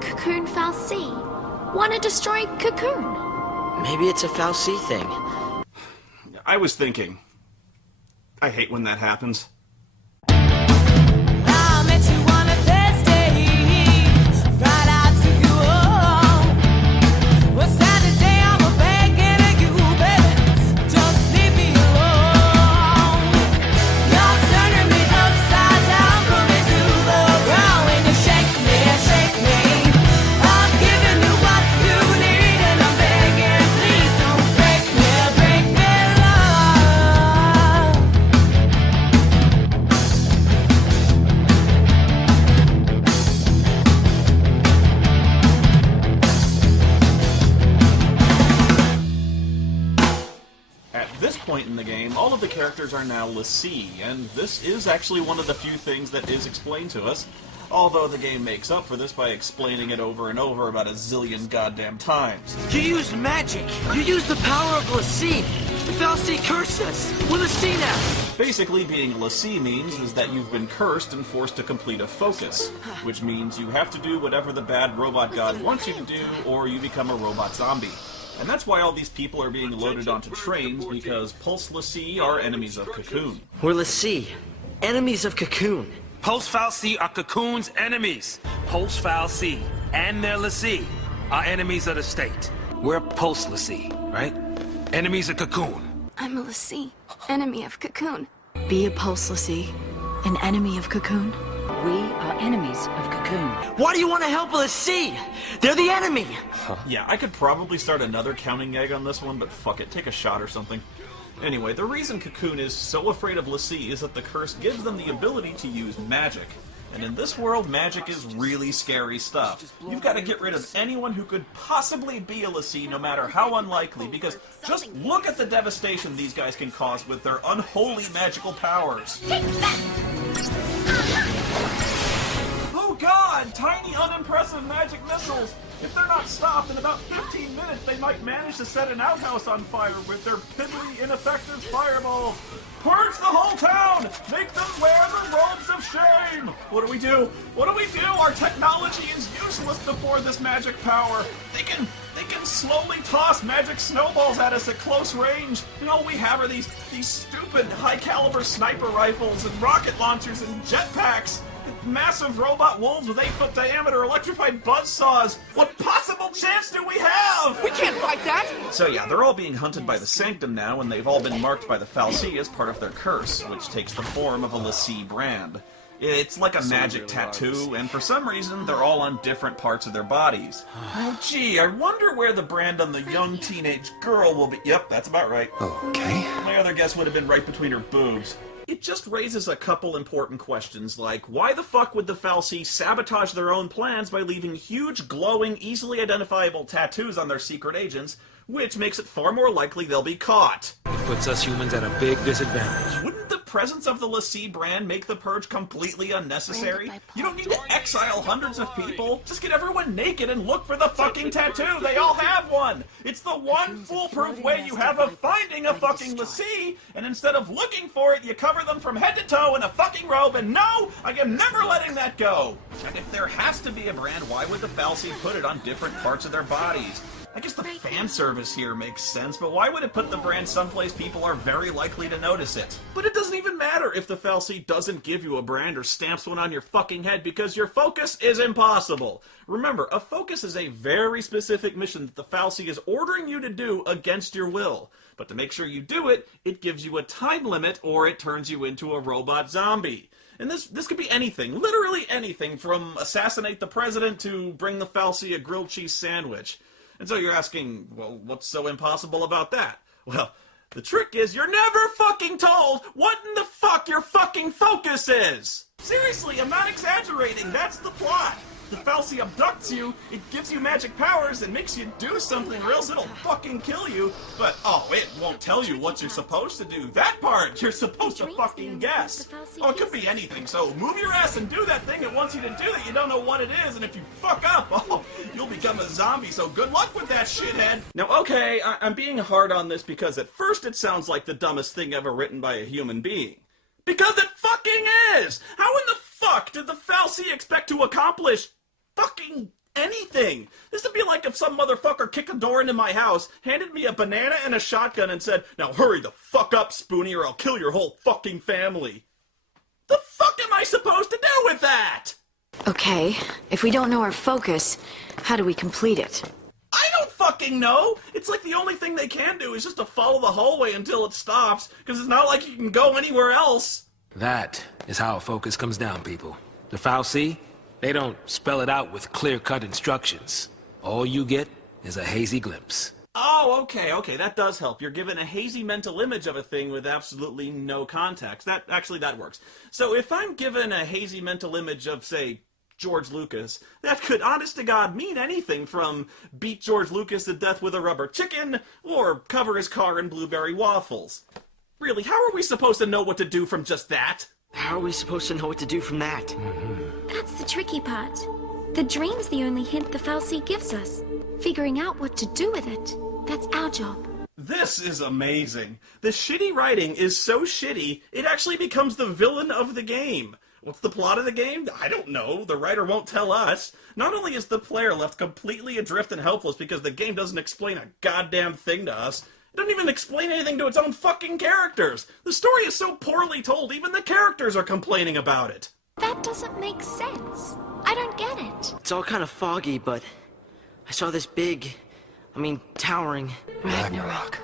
cocoon fal'C. Wanna destroy cocoon? Maybe it's a fal'C thing. I was thinking. I hate when that happens. I met you on a Thursday, right out to you. Well, Saturday I'm a begging you, baby, just leave me alone. You're turning me upside down, put me to the ground when you shake me. I'm giving you what you need, and I'm begging, please don't break me, love. At this point in the game, all of the characters are now l'C, and this is actually one of the few things that is explained to us, although the game makes up for this by explaining it over and over about a zillion goddamn times. You used magic. You used the power of l'C. The fal'C cursed us. We're l'C now. Basically, being l'C means is that you've been cursed and forced to complete a focus, which means you have to do whatever the bad robot god wants you to do, or you become a robot zombie. And that's why all these people are being loaded onto trains, because Pulse l'C are enemies of Cocoon. We're l'C. Enemies of Cocoon. Pulse fal'C are Cocoon's enemies. Pulse fal'C and their l'C are enemies of the state. We're Pulse l'C, right? Enemies of Cocoon. I'm a l'C, enemy of cocoon. Be a pulse l'C, an enemy of cocoon. We are enemies of cocoon. Why do you want to help l'C? They're the enemy. Yeah, I could probably start another counting egg on this one, but fuck it, take a shot or something. Anyway, the reason Cocoon is so afraid of l'C is that the curse gives them the ability to use magic. And in this world, magic is really scary stuff. You've got to get rid of anyone who could possibly be a l'C, no matter how unlikely, because just look at the devastation these guys can cause with their unholy magical powers. Oh god! Tiny, unimpressive magic missiles! If they're not stopped, in about 15 minutes they might manage to set an outhouse on fire with their piddly, ineffective fireballs! Purge the whole town! Make them wear the robes of shame! What do we do? What do we do? Our technology is useless before this magic power! They can slowly toss magic snowballs at us at close range, and all we have are these stupid high-caliber sniper rifles and rocket launchers and jetpacks! Massive robot wolves with 8-foot diameter electrified buzzsaws! What possible chance do we have? We can't fight that! So yeah, they're all being hunted by the Sanctum now, and they've all been marked by the fal'C as part of their curse, which takes the form of a l'C brand. It's like a magic tattoo, and for some reason, they're all on different parts of their bodies. Oh gee, I wonder where the brand on the young teenage girl will be. Yep, that's about right. Okay. My other guess would have been right between her boobs. It just raises a couple important questions, like why the fuck would the fal'C sabotage their own plans by leaving huge, glowing, easily identifiable tattoos on their secret agents, which makes it far more likely they'll be caught? It puts us humans at a big disadvantage. Wouldn't the presence of the l'C brand make the purge completely unnecessary? You don't need to exile hundreds of people. Just get everyone naked and look for the fucking tattoo. They all have one. It's the one foolproof way you have of finding a fucking l'C, and instead of looking for it, you cover them from head to toe in a fucking robe, and no, I am never letting that go. And if there has to be a brand, why would the fal'C put it on different parts of their bodies? I guess the fan service here makes sense, but why would it put the brand someplace people are very likely to notice it? But it doesn't even matter if the fal'C doesn't give you a brand or stamps one on your fucking head, because your focus is impossible. Remember, a focus is a very specific mission that the fal'C is ordering you to do against your will. But to make sure you do it, it gives you a time limit, or it turns you into a robot zombie. And this could be anything, literally anything, from assassinate the president to bring the fal'C a grilled cheese sandwich. And so you're asking, well, what's so impossible about that? Well, the trick is you're never fucking told what in the fuck your fucking focus is! Seriously, I'm not exaggerating, that's the plot! The fal'C abducts you, it gives you magic powers, and makes you do something or else it'll fucking kill you, but, oh, it won't tell you what you're supposed to do. That part, you're supposed to fucking guess. Oh, it could be anything, so move your ass and do that thing it wants you to do that you don't know what it is, and if you fuck up, oh, you'll become a zombie, so good luck with that, shithead. Now, okay, I'm being hard on this because at first it sounds like the dumbest thing ever written by a human being. Because it fucking is! How in the fuck did the fal'C expect to accomplish fucking anything. This would be like if some motherfucker kicked a door into my house, handed me a banana and a shotgun and said, "Now hurry the fuck up, Spoony, or I'll kill your whole fucking family." The fuck am I supposed to do with that? Okay, if we don't know our focus, how do we complete it? I don't fucking know! It's like the only thing they can do is just to follow the hallway until it stops, because it's not like you can go anywhere else. That is how focus comes down, people. The FALC, they don't spell it out with clear-cut instructions. All you get is a hazy glimpse. Oh, okay, that does help. You're given a hazy mental image of a thing with absolutely no context. That works. So if I'm given a hazy mental image of, say, George Lucas, that could, honest to God, mean anything from beat George Lucas to death with a rubber chicken, or cover his car in blueberry waffles. Really, how are we supposed to know what to do from just that? How are we supposed to know what to do from that? That's the tricky part. The dream's the only hint the FALC gives us. Figuring out what to do with it, that's our job. This is amazing. The shitty writing is so shitty, it actually becomes the villain of the game. What's the plot of the game? I don't know. The writer won't tell us. Not only is the player left completely adrift and helpless because the game doesn't explain a goddamn thing to us, it doesn't even explain anything to its own fucking characters. The story is so poorly told, even the characters are complaining about it. That doesn't make sense. I don't get it. It's all kind of foggy, but I saw this towering Ragnarok.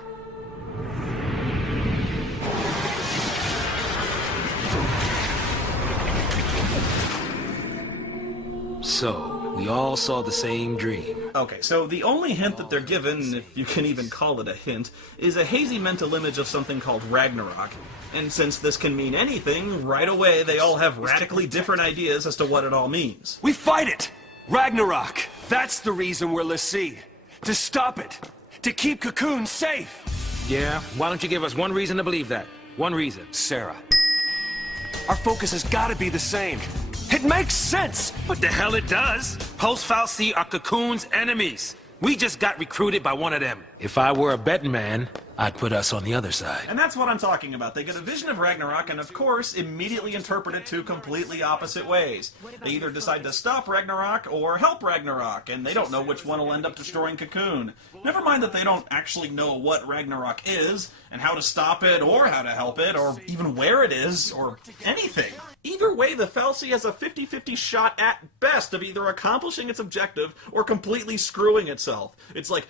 So, we all saw the same dream. Okay, so the only hint that they're given, if you can even call it a hint, is a hazy mental image of something called Ragnarok. And since this can mean anything, right away they all have radically different ideas as to what it all means. We fight it! Ragnarok! That's the reason we're l'Cie. To stop it! To keep Cocoon safe! Yeah? Why don't you give us one reason to believe that? One reason. Sarah. Our focus has gotta be the same. It makes sense! What the hell it does? Post-FALC are Cocoon's enemies. We just got recruited by one of them. If I were a betting man, I'd put us on the other side. And that's what I'm talking about. They get a vision of Ragnarok and, of course, immediately interpret it two completely opposite ways. They either decide to stop Ragnarok or help Ragnarok, and they don't know which one will end up destroying Cocoon. Never mind that they don't actually know what Ragnarok is, and how to stop it, or how to help it, or even where it is, or anything. Either way, the FALC has a 50-50 shot at best of either accomplishing its objective or completely screwing itself. It's like,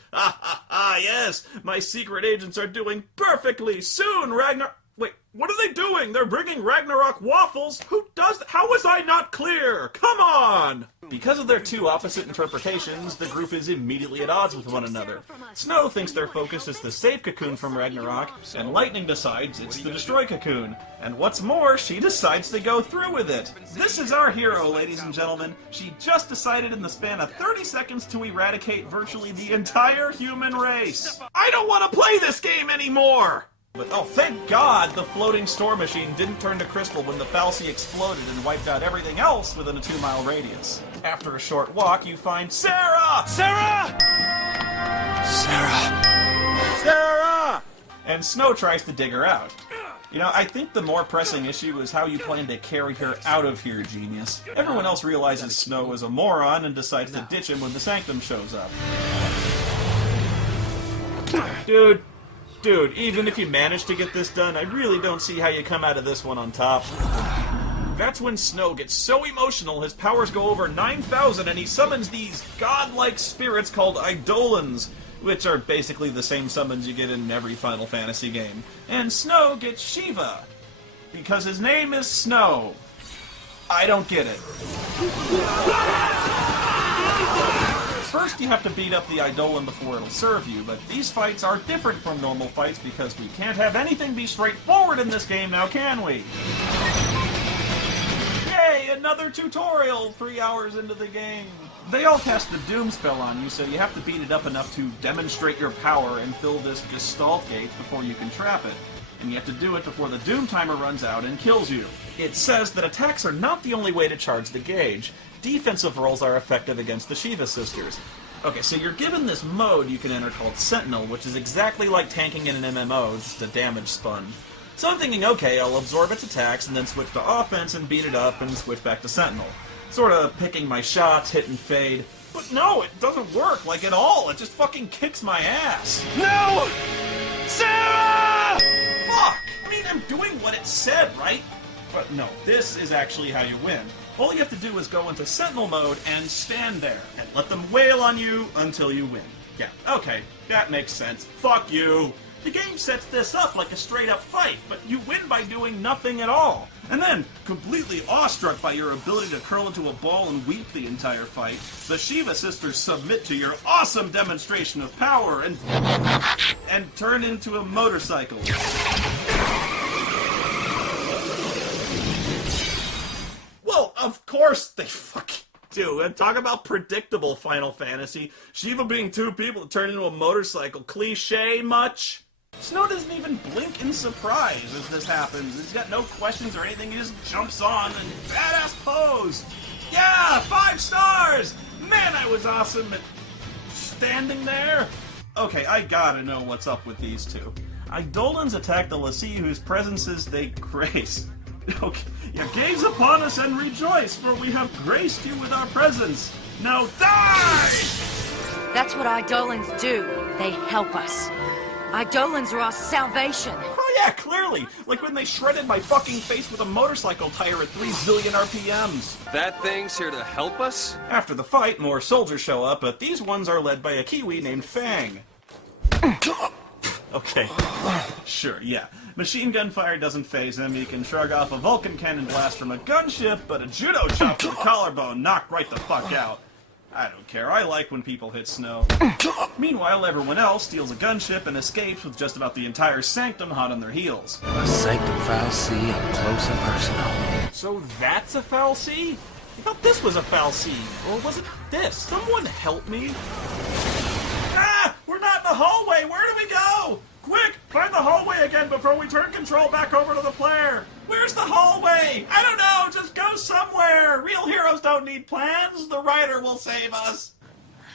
yes, my secret agents are doing perfectly. Soon, Ragnarok... Wait, what are they doing? They're bringing Ragnarok waffles? Who does that? How was I not clear? Come on! Because of their two opposite interpretations, the group is immediately at odds with one another. Snow thinks their focus is to save Cocoon from Ragnarok, and Lightning decides it's to destroy Cocoon. And what's more, she decides to go through with it. This is our hero, ladies and gentlemen. She just decided in the span of 30 seconds to eradicate virtually the entire human race. I don't want to play this game anymore! But oh, thank God the floating store machine didn't turn to crystal when the FALC exploded and wiped out everything else within a 2-mile radius. After a short walk, you find Sarah! Sarah! Sarah! And Snow tries to dig her out. You know, I think the more pressing issue is how you plan to carry her out of here, genius. Everyone else realizes Snow is a moron and decides to ditch him when the Sanctum shows up. Dude, even if you manage to get this done, I really don't see how you come out of this one on top. That's when Snow gets so emotional his powers go over 9,000 and he summons these godlike spirits called Eidolons, which are basically the same summons you get in every Final Fantasy game. And Snow gets Shiva, because his name is Snow. I don't get it. First, you have to beat up the Eidolon before it'll serve you, but these fights are different from normal fights because we can't have anything be straightforward in this game now, can we? Yay, another tutorial 3 hours into the game. They all cast the Doom spell on you, so you have to beat it up enough to demonstrate your power and fill this Gestalt gate before you can trap it. And you have to do it before the Doom timer runs out and kills you. It says that attacks are not the only way to charge the gauge. Defensive rolls are effective against the Shiva sisters. Okay, so you're given this mode you can enter called Sentinel, which is exactly like tanking in an MMO, just a damage sponge. So I'm thinking, okay, I'll absorb its attacks and then switch to offense and beat it up and switch back to Sentinel. Sort of picking my shots, hit and fade. But no, it doesn't work, like, at all. It just fucking kicks my ass. No! Sarah! Fuck! I mean, I'm doing what it said, right? But no, this is actually how you win. All you have to do is go into Sentinel mode and stand there, and let them wail on you until you win. Yeah, okay, that makes sense. Fuck you! The game sets this up like a straight-up fight, but you win by doing nothing at all. And then, completely awestruck by your ability to curl into a ball and weep the entire fight, the Shiva sisters submit to your awesome demonstration of power and turn into a motorcycle. Well, of course they fucking do. And talk about predictable Final Fantasy. Shiva being two people that turn into a motorcycle. Cliche much? Snow doesn't even blink in surprise as this happens. He's got no questions or anything. He just jumps on and badass pose. Yeah, 5 stars! Man, I was awesome at standing there. Okay, I gotta know what's up with these two. Eidolons attack the lassie whose presences they grace. Okay, you gaze upon us and rejoice, for we have graced you with our presence. Now die! That's what Eidolons do. They help us. Eidolons are our salvation. Oh yeah, clearly! Like when they shredded my fucking face with a motorcycle tire at 3 zillion RPMs. That thing's here to help us? After the fight, more soldiers show up, but these ones are led by a Kiwi named Fang. Okay, sure, yeah. Machine gun fire doesn't faze him. He can shrug off a Vulcan cannon blast from a gunship, but a judo chop to the collarbone knocked right the fuck out. I don't care. I like when people hit Snow. Meanwhile, everyone else steals a gunship and escapes with just about the entire sanctum hot on their heels. A sanctum fal'Cie up close and personal. So that's a fal'Cie? I thought this was a fal'Cie. Or was it this? Someone help me? Ah! We're not in the hallway! Where do we go? Quick! Find the hallway again before we turn control back over to the player! Where's the hallway? I don't know! Just go somewhere! Real heroes don't need plans! The writer will save us!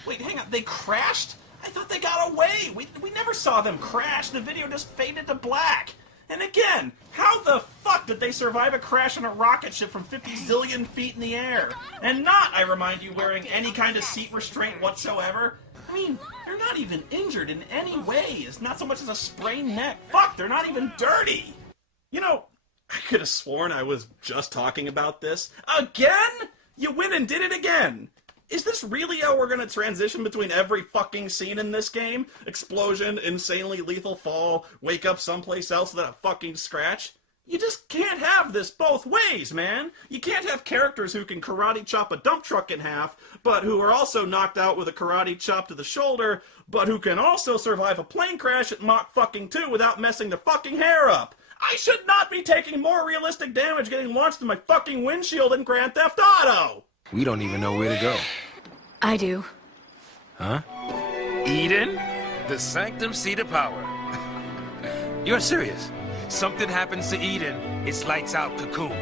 Wait, hang on. They crashed? I thought they got away! We never saw them crash. The video just faded to black. And again, how the fuck did they survive a crash in a rocket ship from 50 zillion feet in the air? And not, I remind you, wearing any kind of seat restraint whatsoever. I mean, they're not even injured in any way. It's not so much as a sprained neck. Fuck, they're not even dirty. You know, I could have sworn I was just talking about this. Again? You win and did it again. Is this really how we're gonna transition between every fucking scene in this game? Explosion, insanely lethal fall, wake up someplace else without a fucking scratch? You just can't have this both ways, man. You can't have characters who can karate chop a dump truck in half, but who are also knocked out with a karate chop to the shoulder, but who can also survive a plane crash at Mach fucking 2 without messing their fucking hair up. I should not be taking more realistic damage getting launched in my fucking windshield in Grand Theft Auto! We don't even know where to go. I do. Huh? Eden? The sanctum seat of power. You're serious? Something happens to Eden, it's lights out Cocoon.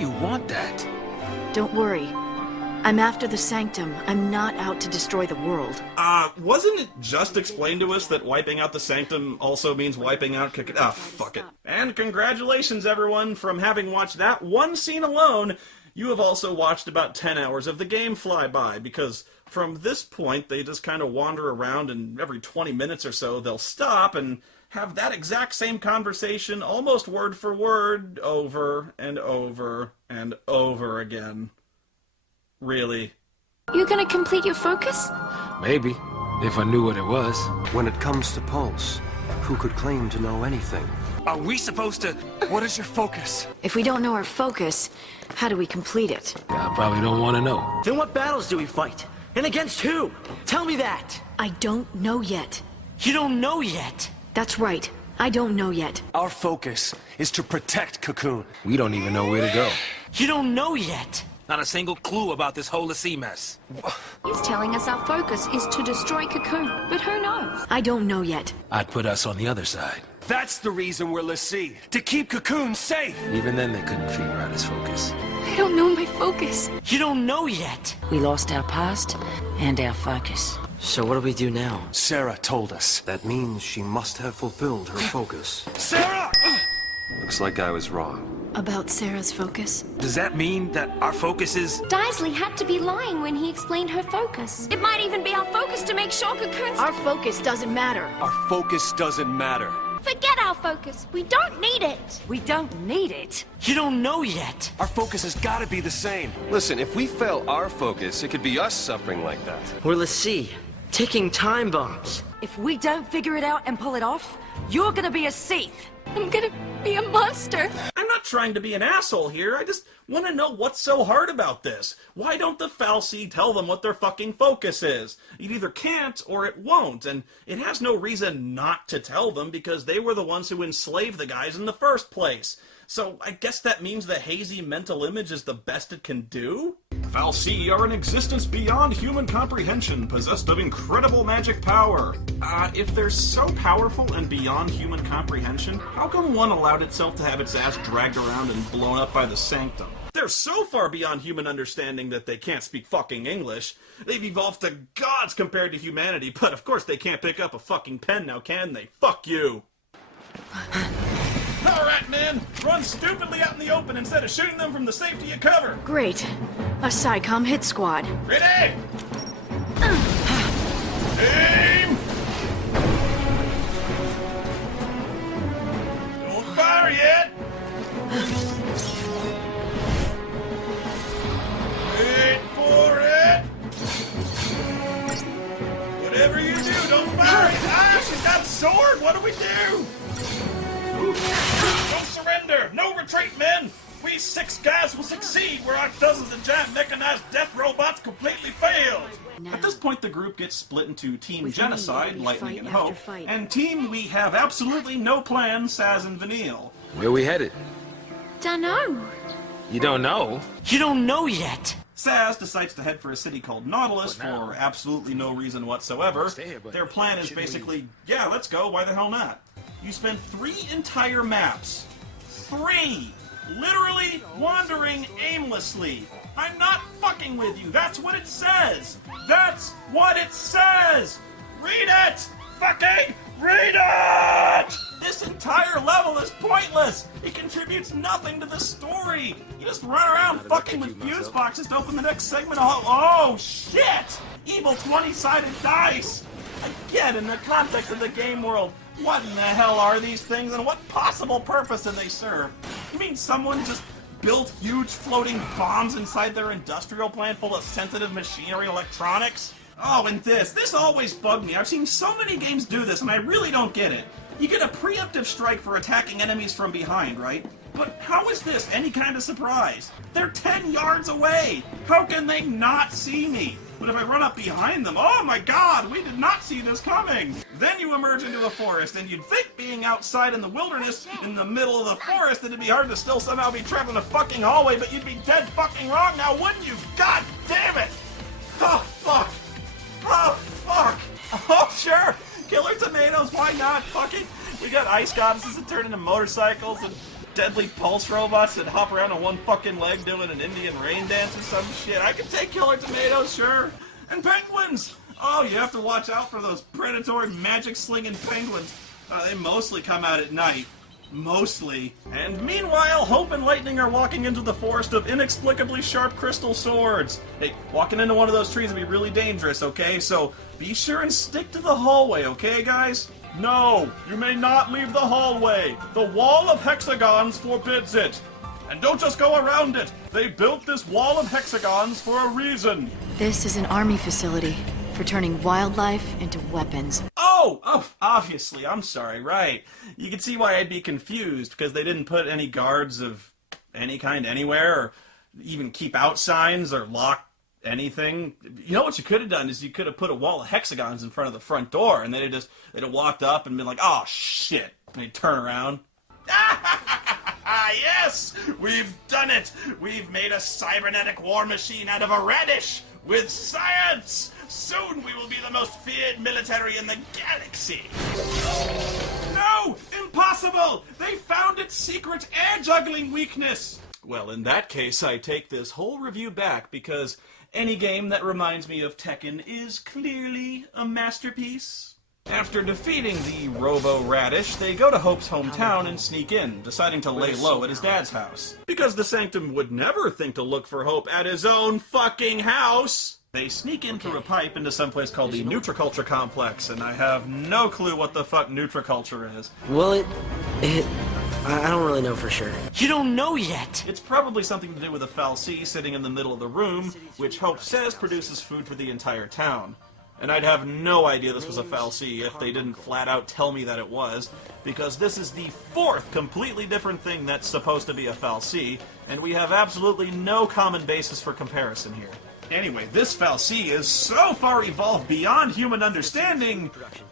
You want that? Don't worry. I'm after the Sanctum. I'm not out to destroy the world. Wasn't it just explained to us that wiping out the Sanctum also means wiping out fuck it. And congratulations, everyone, from having watched that one scene alone, you have also watched about 10 hours of the game fly by, because from this point, they just kind of wander around, and every 20 minutes or so, they'll stop and have that exact same conversation, almost word for word, over and over and over again. Really. You gonna complete your focus? Maybe, if I knew what it was. When it comes to Pulse, who could claim to know anything? Are we supposed to... What is your focus? If we don't know our focus, how do we complete it? I probably don't want to know. Then what battles do we fight? And against who? Tell me that! I don't know yet. You don't know yet! That's right. I don't know yet. Our focus is to protect Cocoon. We don't even know where to go. You don't know yet! Not a single clue about this whole lassie mess. He's telling us our focus is to destroy Cocoon, but who knows? I don't know yet. I'd put us on the other side. That's the reason we're lassie. To keep Cocoon safe! Even then they couldn't figure out his focus. I don't know my focus. You don't know yet! We lost our past and our focus. So what do we do now? Sarah told us. That means she must have fulfilled her focus. Sarah! Looks like I was wrong. About Sarah's focus? Does that mean that our focus is... Daisley had to be lying when he explained her focus. It might even be our focus to make sure Cocoon's... Our focus doesn't matter. Our focus doesn't matter. Forget our focus. We don't need it. We don't need it. You don't know yet. Our focus has got to be the same. Listen, if we fail our focus, it could be us suffering like that. Or let's see, ticking time bombs. If we don't figure it out and pull it off, you're gonna be a Sith. I'm gonna be a monster. I'm not trying to be an asshole here, I just want to know what's so hard about this. Why don't the fal'Cie tell them what their fucking focus is? It either can't or it won't, and it has no reason not to tell them because they were the ones who enslaved the guys in the first place. So I guess that means the hazy mental image is the best it can do? fal'Cie are an existence beyond human comprehension, possessed of incredible magic power. If they're so powerful and beyond human comprehension, how come one allowed itself to have its ass dragged around and blown up by the Sanctum? They're so far beyond human understanding that they can't speak fucking English. They've evolved to gods compared to humanity, but of course they can't pick up a fucking pen now, can they? Fuck you! Alright, man! Run stupidly out in the open instead of shooting them from the safety of cover! Great. A SciComm hit squad. Ready! Aim! Don't fire yet! Wait for it! Whatever you do, don't fire it! Ah, she's got a sword! What do we do? Don't surrender! No retreat, men! We 6 guys will succeed where our dozens of giant mechanized death robots completely failed! At this point, the group gets split into Team Genocide, Lightning and Hope, and Team We Have Absolutely No Plan, Saz and Vanille. Where we headed? Dunno. You don't know? You don't know yet. Saz decides to head for a city called Nautilus for absolutely no reason whatsoever. Their plan is basically, yeah, let's go, why the hell not? You spend 3 entire maps. 3! Literally wandering aimlessly. I'm not fucking with you. That's what it says. That's what it says. Read it. Fucking read it. This entire level is pointless. It contributes nothing to the story. You just run around fucking with fuse boxes to open the next segment of... Oh, shit. Evil 20-sided dice. Again, in the context of the game world, what in the hell are these things and what possible purpose do they serve? You mean someone just built huge floating bombs inside their industrial plant full of sensitive machinery and electronics? Oh, and this always bugged me. I've seen so many games do this and I really don't get it. You get a preemptive strike for attacking enemies from behind, right? But how is this any kind of surprise? They're 10 yards away! How can they not see me? But if I run up behind them, oh my god, we did not see this coming! Then you emerge into a forest, and you'd think being outside in the wilderness, in the middle of the forest, it'd be hard to still somehow be trapped in a fucking hallway, but you'd be dead fucking wrong now, wouldn't you? God damn it! Oh, fuck! Oh, fuck! Oh, sure! Killer tomatoes, why not? Fucking, we got ice goddesses that turn into motorcycles, and deadly pulse robots that hop around on one fucking leg doing an Indian rain dance or some shit. I can take killer tomatoes, sure. And penguins! Oh, you have to watch out for those predatory magic-slinging penguins. They mostly come out at night. Mostly. And meanwhile, Hope and Lightning are walking into the forest of inexplicably sharp crystal swords. Hey, walking into one of those trees would be really dangerous, okay? So be sure and stick to the hallway, okay, guys? No, you may not leave the hallway. The wall of hexagons forbids it. And don't just go around it. They built this wall of hexagons for a reason. This is an army facility for turning wildlife into weapons. Oh, obviously, I'm sorry, right. You can see why I'd be confused, because they didn't put any guards of any kind anywhere, or even keep out signs, or lock anything. You know what you could have done is you could have put a wall of hexagons in front of the front door, and they'd have walked up and been like, oh shit, and they'd turn around. Yes, we've done it. We've made a cybernetic war machine out of a radish with science. Soon we will be the most feared military in the galaxy. No, impossible. They found its secret air juggling weakness. Well, in that case, I take this whole review back, because any game that reminds me of Tekken is clearly a masterpiece. After defeating the Robo-Radish, they go to Hope's hometown and sneak in, deciding to lay low at his dad's house. Because the Sanctum would never think to look for Hope at his own fucking house! They sneak in through a pipe into some place called the Nutriculture Complex, and I have no clue what the fuck Nutriculture is. Well, I don't really know for sure. You don't know yet! It's probably something to do with a fal'C sitting in the middle of the room, which Hope says produces food for the entire town. And I'd have no idea this was a fal'C if they didn't flat out tell me that it was, because this is the fourth completely different thing that's supposed to be a fal'C, and we have absolutely no common basis for comparison here. Anyway, this fal'C is so far evolved beyond human understanding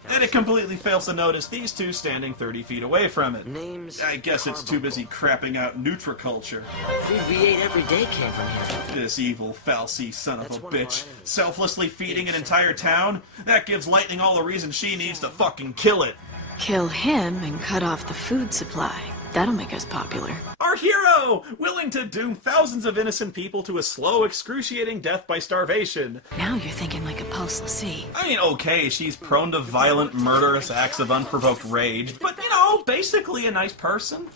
that it completely fails to notice these two standing 30 feet away from it. I guess it's too busy crapping out Nutriculture. Food we ate every day came from here. This evil fal'C son of a bitch, selflessly feeding an entire town? That gives Lightning all the reason she needs to fucking kill it. Kill him and cut off the food supply. That'll make us popular. Our hero! Willing to doom thousands of innocent people to a slow, excruciating death by starvation. Now you're thinking like a pulse-L'C. I mean, okay, she's prone to violent, murderous acts of unprovoked rage, but, you know, basically a nice person.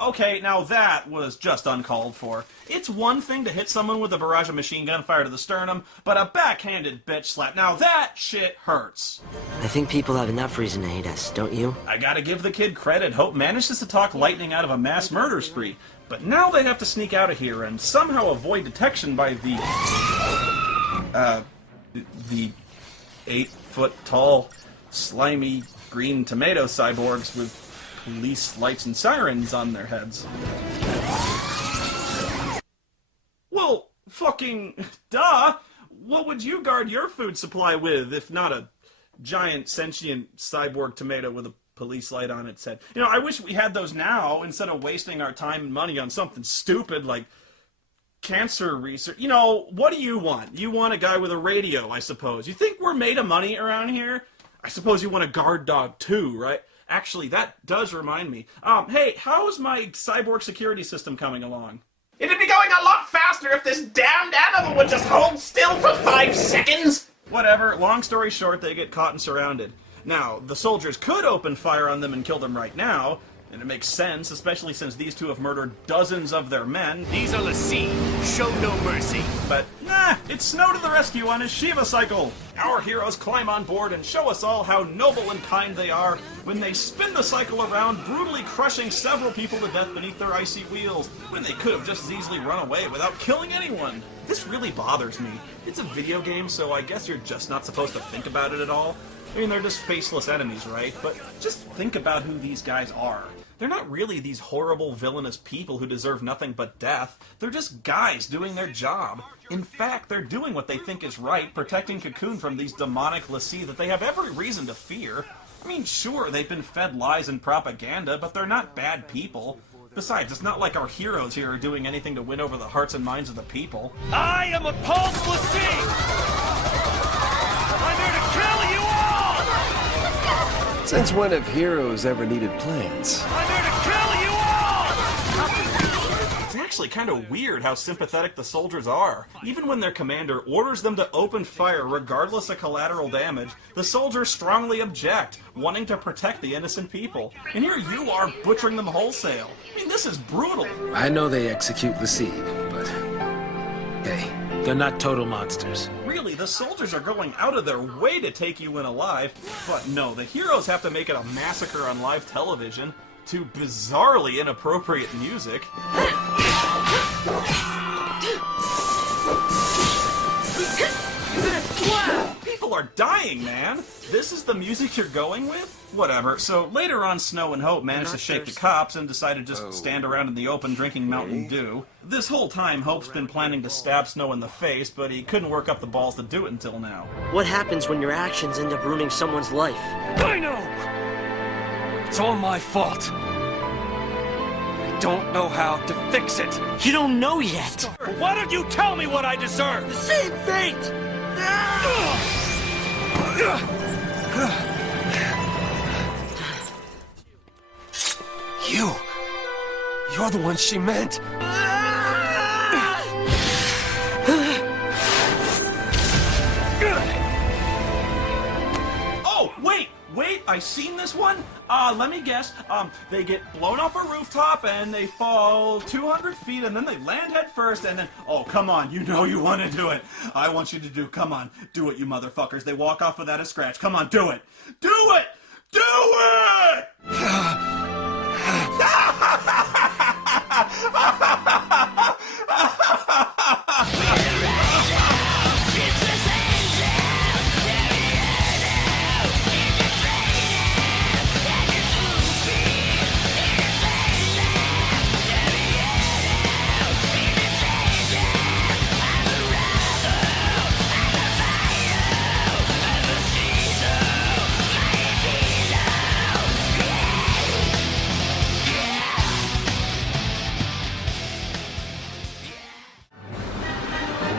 Okay, now that was just uncalled for. It's one thing to hit someone with a barrage of machine gun fire to the sternum, but a backhanded bitch slap, now that shit hurts. I think people have enough reason to hate us, don't you? I gotta give the kid credit. Hope manages to talk Lightning out of a mass murder spree, but now they have to sneak out of here and somehow avoid detection by the 8-foot-tall, slimy green tomato cyborgs with police lights and sirens on their heads. Well, fucking duh! What would you guard your food supply with, if not a giant sentient cyborg tomato with a police light on its head? You know, I wish we had those now, instead of wasting our time and money on something stupid like cancer research. You know, what do you want? You want a guy with a radio, I suppose. You think we're made of money around here? I suppose you want a guard dog too, right? Actually, that does remind me. Hey, how's my cyborg security system coming along? It'd be going a lot faster if this damned animal would just hold still for 5 seconds! Whatever, long story short, they get caught and surrounded. Now, the soldiers could open fire on them and kill them right now, and it makes sense, especially since these two have murdered dozens of their men. These are L'C. Show no mercy. But, nah, it's Snow to the rescue on his Shiva cycle. Our heroes climb on board and show us all how noble and kind they are when they spin the cycle around, brutally crushing several people to death beneath their icy wheels, when they could have just as easily run away without killing anyone. This really bothers me. It's a video game, so I guess you're just not supposed to think about it at all. I mean, they're just faceless enemies, right? But just think about who these guys are. They're not really these horrible, villainous people who deserve nothing but death. They're just guys doing their job. In fact, they're doing what they think is right, protecting Cocoon from these demonic L'C that they have every reason to fear. I mean, sure, they've been fed lies and propaganda, but they're not bad people. Besides, it's not like our heroes here are doing anything to win over the hearts and minds of the people. I am a Pulse L'C! I'm here to kill you all! Since when have heroes ever needed plans? I'm here to kill you all! It's actually kind of weird how sympathetic the soldiers are. Even when their commander orders them to open fire regardless of collateral damage, the soldiers strongly object, wanting to protect the innocent people. And here you are butchering them wholesale. I mean, this is brutal. I know they execute L'C, but hey, they're not total monsters. Really, the soldiers are going out of their way to take you in alive, but no, the heroes have to make it a massacre on live television to bizarrely inappropriate music. People are dying, man! This is the music you're going with? Whatever. So later on, Snow and Hope managed to shake the cops and decided to just stand around in the open drinking Mountain Dew. This whole time, Hope's been planning to stab Snow in the face, but he couldn't work up the balls to do it until now. What happens when your actions end up ruining someone's life? I know! It's all my fault. I don't know how to fix it. You don't know yet! Why don't you tell me what I deserve? The same fate! You're the one she meant. Oh, I seen this one. Let me guess. They get blown off a rooftop and they fall 200 feet and then they land head first and then, oh, come on, you know you want to do it. I want you to do, come on, do it, you motherfuckers. They walk off without a scratch. Come on, do it. Do it! Do it!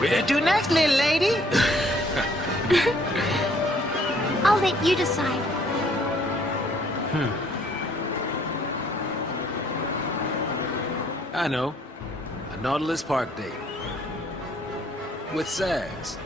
Where to next, little lady? I'll let you decide. I know. A Nautilus Park day. With Sass.